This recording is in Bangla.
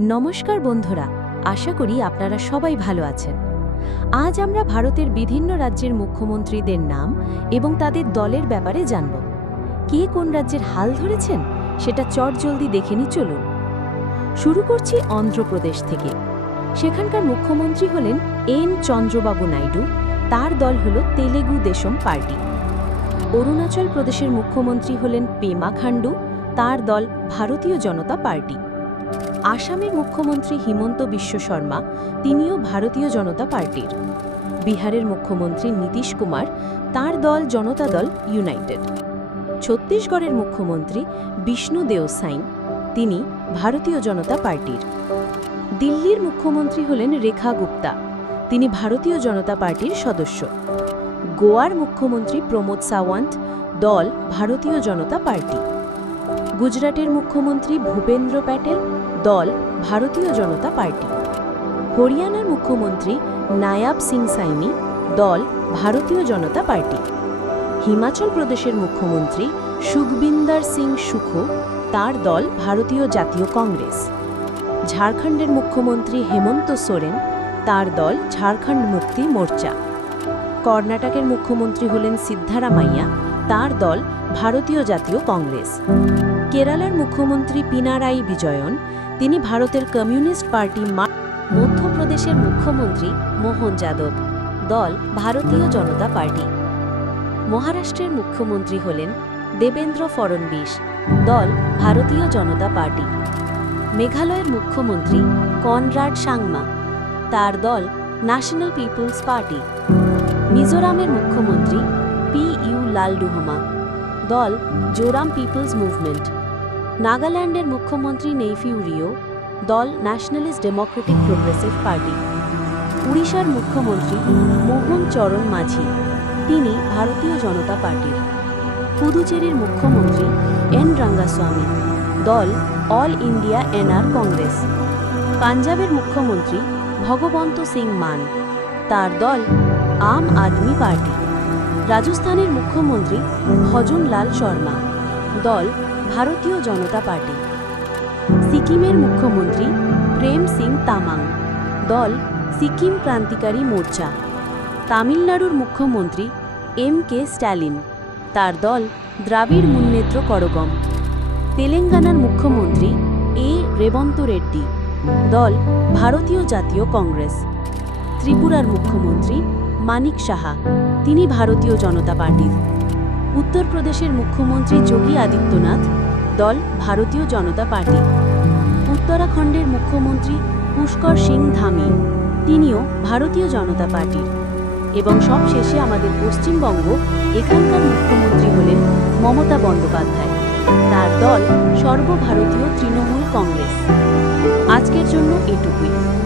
নমস্কার বন্ধুরা, আশা করি আপনারা সবাই ভালো আছেন। আজ আমরা ভারতের বিভিন্ন রাজ্যের মুখ্যমন্ত্রীদের নাম এবং তাদের দলের ব্যাপারে জানব। কে কোন রাজ্যের হাল ধরেছেন, সেটা চটজলদি দেখে নি চলুন। শুরু করছি অন্ধ্রপ্রদেশ থেকে। সেখানকার মুখ্যমন্ত্রী হলেন এন চন্দ্রবাবু নাইডু, তার দল হল তেলেগু দেশম পার্টি। অরুণাচল প্রদেশের মুখ্যমন্ত্রী হলেন পেমা খান্ডু তার দল ভারতীয় জনতা পার্টি। আসামের মুখ্যমন্ত্রী হিমন্ত বিশ্ব শর্মা, তিনিও ভারতীয় জনতা পার্টির। বিহারের মুখ্যমন্ত্রী নীতিশ কুমার, তার দল জনতা দল ইউনাইটেড। ছত্তিশগড়ের মুখ্যমন্ত্রী বিষ্ণু দেওসাইন, তিনি ভারতীয় জনতা পার্টির। দিল্লির মুখ্যমন্ত্রী হলেন রেখা গুপ্তা, তিনি ভারতীয় জনতা পার্টির সদস্য। গোয়ার মুখ্যমন্ত্রী প্রমোদ সাওয়ান্ত, দল ভারতীয় জনতা পার্টি। গুজরাটের মুখ্যমন্ত্রী ভূপেন্দ্র প্যাটেল দল ভারতীয় জনতা পার্টি। হরিয়ানার মুখ্যমন্ত্রী নায়াব সিং সাইনি দল ভারতীয় জনতা পার্টি। হিমাচল প্রদেশের মুখ্যমন্ত্রী সুখবিন্দর সিং সুখো তার দল ভারতীয় জাতীয় কংগ্রেস। ঝাড়খণ্ডের মুখ্যমন্ত্রী হেমন্ত সোরেন তার দল ঝাড়খণ্ড মুক্তি মোর্চা। কর্ণাটকের মুখ্যমন্ত্রী হলেন সিদ্ধারামাইয়া তার দল ভারতীয় জাতীয় কংগ্রেস। কেরালার মুখ্যমন্ত্রী পিনারাই বিজয়ন তিনি ভারতের কমিউনিস্ট পার্টি মধ্যপ্রদেশের মুখ্যমন্ত্রী মোহন যাদব, দল ভারতীয় জনতা পার্টি। মহারাষ্ট্রের মুখ্যমন্ত্রী হলেন দেবেন্দ্র ফড়নবিস দল ভারতীয় জনতা পার্টি। মেঘালয়ের মুখ্যমন্ত্রী কনরাড সাংমা, তার দল ন্যাশনাল পিপলস পার্টি। মিজোরামের মুখ্যমন্ত্রী পি ইউ লালডুহমা, দল জোরাম পিপলস মুভমেন্ট। নাগাল্যান্ডের মুখ্যমন্ত্রী নেইফিউ রিও দল ন্যাশনালিস্ট ডেমোক্রেটিক প্রোগ্রেসিভ পার্টি। উড়িষ্যার মুখ্যমন্ত্রী মোহন চরণ মাঝি, তিনি ভারতীয় জনতা পার্টির। পুদুচেরির মুখ্যমন্ত্রী এন রাঙ্গাস্বামী, দল অল ইন্ডিয়া এনআর কংগ্রেস। পাঞ্জাবের মুখ্যমন্ত্রী ভগবন্ত সিং মান, তার দল আম আদমি পার্টি। রাজস্থানের মুখ্যমন্ত্রী ভজনলাল শর্মা, দল ভারতীয় জনতা পার্টি। সিকিমের মুখ্যমন্ত্রী প্রেম সিং তামাং। দল সিকিম ক্রান্তিকারী মোর্চা। তামিলনাড়ুর মুখ্যমন্ত্রী এম কে স্ট্যালিন। তার দল দ্রাবিড় মুন্নেত্র করগম। তেলেঙ্গানার মুখ্যমন্ত্রী এ রেবন্ত রেড্ডি। দল ভারতীয় জাতীয় কংগ্রেস। ত্রিপুরার মুখ্যমন্ত্রী মানিক সাহা। তিনি ভারতীয় জনতা পার্টির। উত্তরপ্রদেশের মুখ্যমন্ত্রী যোগী আদিত্যনাথ, দল ভারতীয় জনতা পার্টি। উত্তরাখণ্ডের মুখ্যমন্ত্রী পুষ্কর সিং ধামি, তিনিও ভারতীয় জনতা পার্টি। এবং সবশেষে আমাদের পশ্চিমবঙ্গ এখানকার মুখ্যমন্ত্রী হলেন মমতা বন্দ্যোপাধ্যায়। তার দল সর্বভারতীয় তৃণমূল কংগ্রেস। আজকের জন্য এটুকুই।